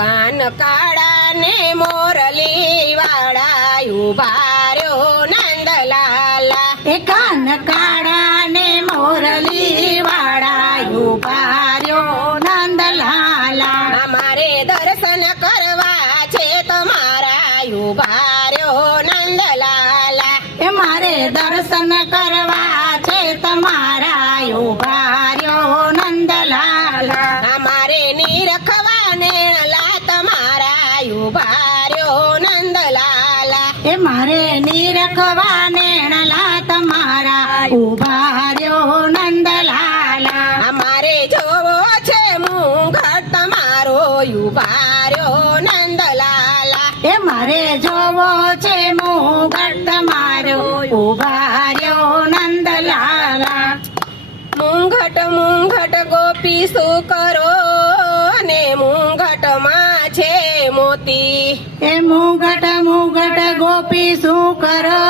કાન કાળા ને મોરલી વાળા ઉભા રહ્યો નંદલાલા. એ કાન કાળા ને મોરલી વાળા ઉભા રહ્યો નંદલાલા. અમારે દર્શન કરવા છે તમારા ઉભા રહ્યો નંદલાલા. એ મારે દર્શન કરવા છે તમારા ઉભા રહ્યો નંદલાલા. અમારે નીરખવા નેણલા તમારા ઉભા રહ્યો નંદલાલા. એ મારે નીરખવા નેણલા તમારા ઉભા રહ્યો નંદલાલા. અમારે જોવો છે મુંઘટ તમારો ઉભા રહ્યો નંદલાલા. એ મારે જોવો છે મુગટ તમારો ઉભા રહ્યો નંદલાલા. મુંઘટ મુંઘટ ગોપી શું કરો ને મુંઘટમાં છે મોતી. એ મુગટ મુગટ ગોપી શું કરો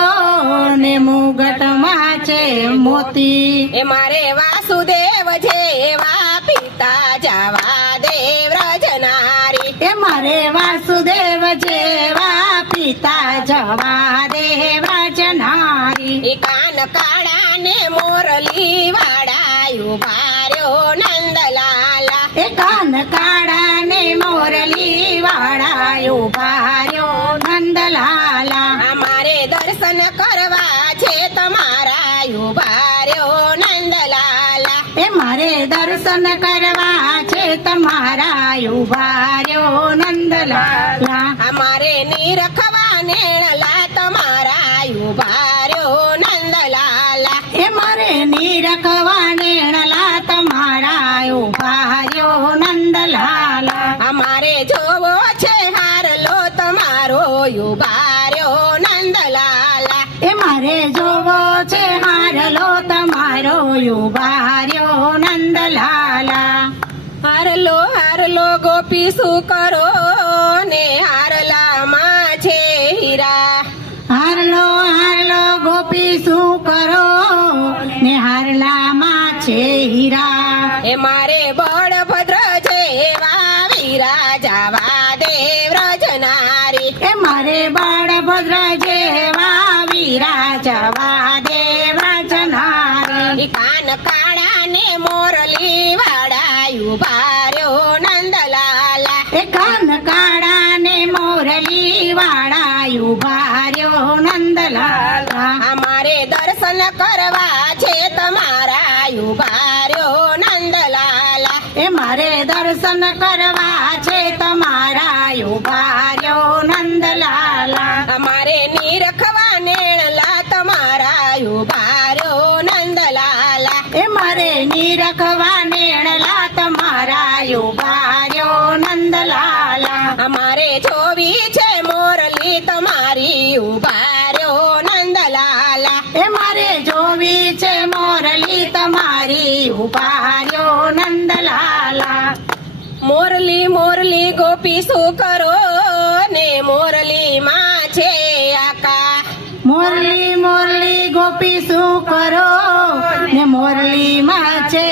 ને મુગટમાં છે મોતી. એ મારે વાસુદેવ જેવા પિતા જવા દે વ્રજનારી. એ મારે વાસુદેવ જેવા પિતા જવા દે વ્રજનારી. એ કાન કાળા ને મોરલી વાળા ઉભા રહ્યો નંદલાલા. એ કાન કાળા ને મોરલી વાળા ઉભા રહ્યો નંદલાલા. અમારે દર્શન કરવા છે તમારા ઉભા રહ્યો નંદલાલા. એ મારે દર્શન કરવા છે તમારા ઉભા રહ્યો નંદલાલા. અમારે નીરખવા નેણલા તમારા ઉભા રહ્યો નંદલાલા. એ મારે નીરખવા નેણલા તમારા ઉભા રહ્યો નંદલાલા. અમારે જોવો છે હારલો તમારો ઉભા રહ્યો નંદલાલા. એ મારે જોવો છે હારલો તમારો ઉભા રહ્યો નંદલાલા. હારલો હારલો ગોપી શું કરો ને હારલામાં છે હીરા. હારલો હારલો ગોપી શું કરો ને હારલામાં છે હીરા. એ મારે બળભદ્ર જેવા વીરા જવા દે વ્રજનારી. એ મારે બાળભદ્ર જેવા વીરા જવા દે વ્રજનારી. કાન કાળા ને મોરલી વાળા ઉભા રહ્યો નંદલાલા. એ કાન કાળા ને મોરલી વાળા ઉભા રહ્યો નંદલાલા. અમારે દર્શન કરવા છે તમારા ઉભા રહ્યો નંદલાલા. એ મારે દર્શન કરવા છે તમારા ઉભા રહ્યો નંદલાલા. અમારે નીરખવા નેણલા તમારા ઉભા રહ્યો નંદલાલા. એ મારે નીરખવા નેણલા તમારા ઉભા રહ્યો નંદલાલા. અમારે જોવી છે મોરલી તમારી ઉભા રહ્યો નંદલાલા. એ મારે જોવી છે મોરલી તમારી ઉભા રહ્યો નંદલાલા. મોરલી મોરલી ગોપી શું કરો ને મોરલી માં છે આકા. મોરલી મોરલી ગોપી શું કરો ને મોરલી માં છે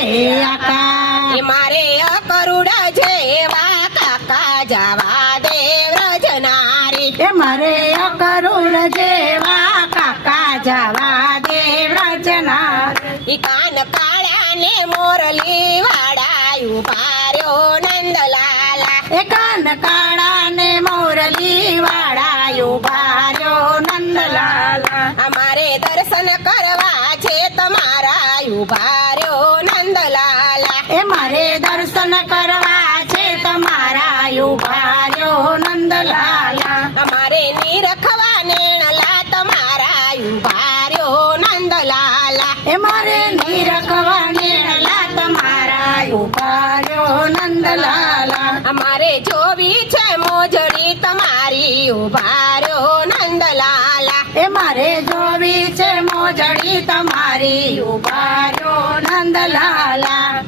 આકા. એ મારે અકરુડા જેવા કાકા જવા દે વ્રજનારી. એ મારે અકરુર જેવા કાકા જવા દે વ્રજનારી. ઈ કાન કાળા ને મોરલી વાળા ઉભા રહ્યો નંદલાલા. એ કાન કાળા ને મોરલી વાળા ઉભા રહ્યો નંદલાલા. અમારે દર્શન કરવા છે તમારા ઉભા રહ્યો નંદલાલા. એ મારે દર્શન કરવા છે તમારા ઉભા રહ્યો નંદલાલા. અમારે નીરખવા નેણલા તમારા ઉભા રહ્યો નંદલાલા. એ મારે નીરખવા નેણલા તમારા ઉભા રહ્યો નંદલાલા. અમારે જોવી છે મોજડી તમારી ઉભા રહ્યો નંદલાલા. એ મારે જોવી છે મોજડી તમારી ઉભા રહ્યો નંદલાલા.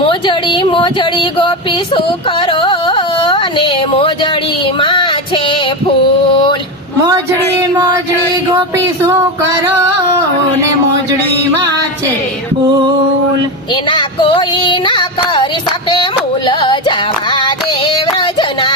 મોજડી મોજડી ગોપી શું કરો ને મોજડી માં છે ફૂલ. મોજડી મોજડી ગોપી શું કરો ને મોજડીમાં છે ફૂલ. એના કોઈ ના કરી શકે મૂલ જવા દે વ્રજના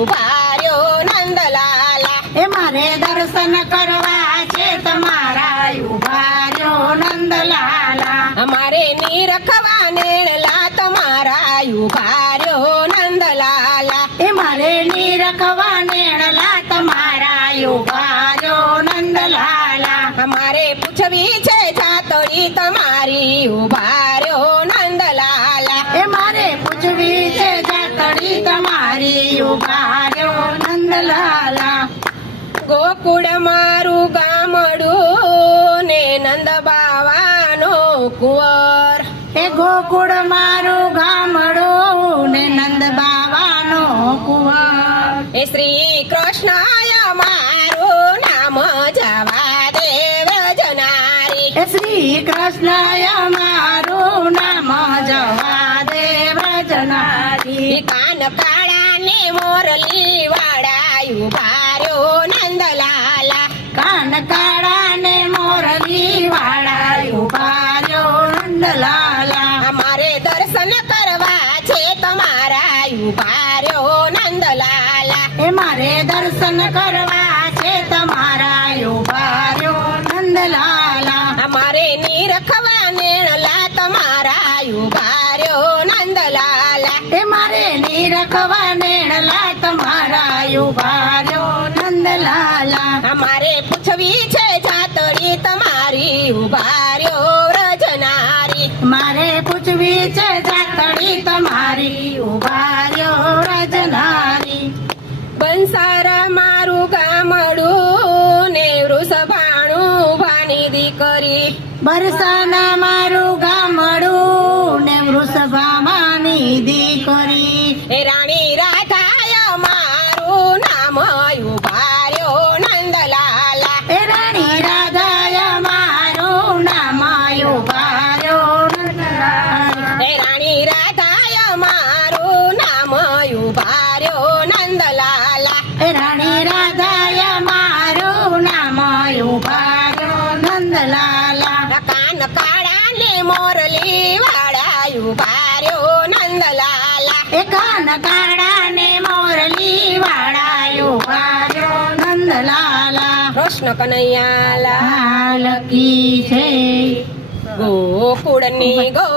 ઉભા રહ્યો નંદલાલા એ મારે દર્શન કરવા છે તમારા ઉભા રહ્યો નંદલાલા અમારે નીરખવા નેણલા તમારા ઉભા રહ્યો નંદલાલા એ મારે નીરખવા નેણલા તમારા ઉભા રહ્યો નંદલાલા અમારે પૂછવી છે જાતડી તમારી ઉભા રહ્યો નંદલાલા એ મારે પૂછવી છે જાતડી તમારી ઉભા રહ્યો નંદલાલા ગોકુળ મારું ગામડું ને નંદ બાવાનો કુંવર એ ગોકુળ મારું ગામડું ને નંદ બાવાનો કુંવર એ શ્રી કૃષ્ણ મારું નામ જવા દે વ્રજનારી એ શ્રી કૃષ્ણ મારું નામ જવા દે વ્રજનારી કાન કાળા ને મોરલી વાળા ઉભા રહ્યો નંદલાલા કાન કાળા ને મોરલી વાળા ઉભા રહ્યો નંદલાલા અમારે દર્શન કરવા છે તમારા ઉભા રહ્યો નંદલાલા એ મારે દર્શન કરવા છે તમારા ઉભા રહ્યો નંદલાલા અમારે નીરખવા નેણલા તમારા ઉભા રહ્યો નંદલાલા એ મારે નીરખવા નેણલા તમારા ઉભા રહ્યો નંદલાલા અમારે પૂછવી છે જાતડી તમારી ઉભા રહ્યો વ્રજનારી મારે પૂછવી છે જાતડી તમારી ઉભા રહ્યો રજનારી બંસારા મારું ગામડું ને વૃષભાણું ભાની દીકરી બરસાના મારું ગામડું ને વૃષભામાની દીકરી એ રાણી રાધાય મારું નામ ઉભા રહ્યો નંદલાલા એ રાણી રાધાય મારું નામ ઉભા રહ્યો નંદલાલા એ રાણી રાધાય મારું નામ ઉભા રહ્યો નંદલાલા એ રાણી રાધાય મારું નામ ઉભા રહ્યો નંદલાલા કાન કાળા ને મોરલી વાળા ઉભા રહ્યો નંદલાલા એ કાન કાળા ને મોરલી વાળા ઉભા રહ્યો નંદલાલા કૃષ્ણ કનૈયાલા હાલ કી છે ગોકુળની ગો